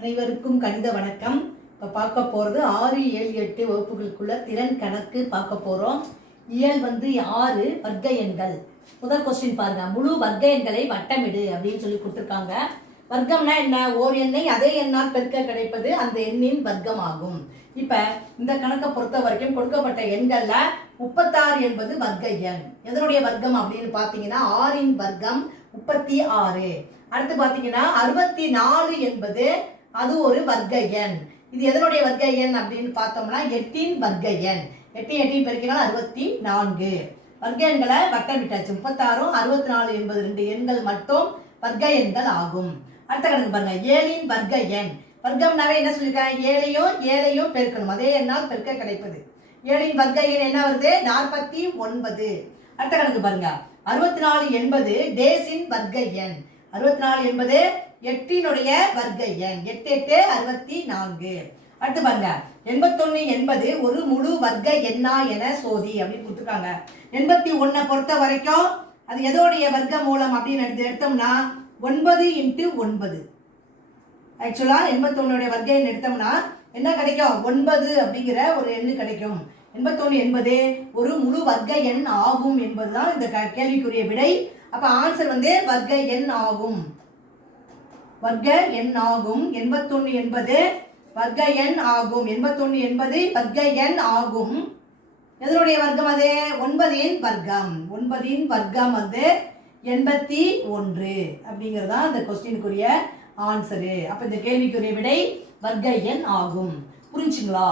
அனைவருக்கும் கணித வணக்கம். இப்போ பார்க்க போகிறது ஆறு ஏழு எட்டு வகுப்புகளுக்குள்ள திறன் கணக்கு பார்க்க போகிறோம் இயல் வந்து ஆறு வர்க்க எண்கள். முதல் கொஸ்டின் பாருங்க. முழு வர்க்க எண்களை வட்டமிடு அப்படின்னு சொல்லி கொடுத்துருக்காங்க. வர்க்கம்னா என்ன? ஓர் எண்ணை அதே எண்ணால் பெருக்க கிடைப்பது அந்த எண்ணின் வர்க்கம் ஆகும் இப்போ இந்த கணக்கை பொறுத்த வரைக்கும் கொடுக்கப்பட்ட எண்களில் முப்பத்தாறு என்பது வர்க்க எண். எதனுடைய வர்க்கம் அப்படின்னு பார்த்தீங்கன்னா ஆறின் வர்க்கம் முப்பத்தி ஆறு. அடுத்து பார்த்தீங்கன்னா அறுபத்தி நாலு என்பது அது ஒரு வர்க்க எண். இது எதனுடைய வர்க்க எண் அப்படின்னு பார்த்தோம்னா எட்டின் வர்க்க எண். எட்டு எட்டின் பெருக்கினால் அறுபத்தி நான்கு. வர்க்க எண்களை வட்டமிட்டாச்சு முப்பத்தாறும் அறுபத்தி நாலு என்பது ரெண்டு எண்கள் மட்டும் வர்க்க எண்கள் ஆகும். அடுத்த கணக்கு பாருங்க. ஏழின் வர்க்க எண். வர்க்கம்னாவே என்ன சொல்லியிருக்காங்க? ஏழையும் ஏழையும் பெருக்கணும். அதே எண்ணால் பெருக்க கிடைப்பது. ஏழின் வர்க்க எண் என்ன வருது? நாற்பத்தி ஒன்பது. அடுத்த கணக்கு பாருங்க. அறுபத்தி நாலு என்பது டேஸின் வர்க்க எண். அறுபத்தி நாலு என்பது எட்டினுடைய வர்க்க எண். எட்டு எட்டு அறுபத்தி நான்கு. அடுத்து பாருங்க. எண்பத்தொன்னு என்பது ஒரு முழு வர்க்க எண்ணா என சோதி அப்படின்னு கொடுத்துருக்காங்க. எண்பத்தி ஒன்னை பொறுத்த வரைக்கும் அது எதோடைய வர்க்க மூலம் அப்படின்னு எடுத்து எடுத்தோம்னா ஒன்பது இன்ட்டு ஒன்பது. ஆக்சுவலாக எண்பத்தொன்னுடைய வர்க்க எண் எடுத்தோம்னா என்ன கிடைக்கும்? ஒன்பது அப்படிங்கிற ஒரு எண்ணு கிடைக்கும். எண்பத்தொன்று என்பது ஒரு முழு வர்க்க எண் ஆகும் என்பதுதான் இந்த க- கேள்விக்குரிய விடை. அப்போ ஆன்சர் வந்து வர்க்க எண் ஆகும். வர்க்க எண் ஆகும். எண்பத்தொன்று என்பது வர்க்க எண் ஆகும். எண்பத்தொன்று என்பது வர்க்க எண் ஆகும். எதனுடைய வர்க்கம் அது? ஒன்பதின் வர்க்கம். ஒன்பதின் வர்க்கம் வந்து எண்பத்தி ஒன்று. அப்படிங்கிறது தான் இந்த கொஸ்டினுக்குரிய ஆன்சரு. அப்போ இந்த கேள்விக்குரிய விடை வர்க்க எண் ஆகும். புரிஞ்சுங்களா?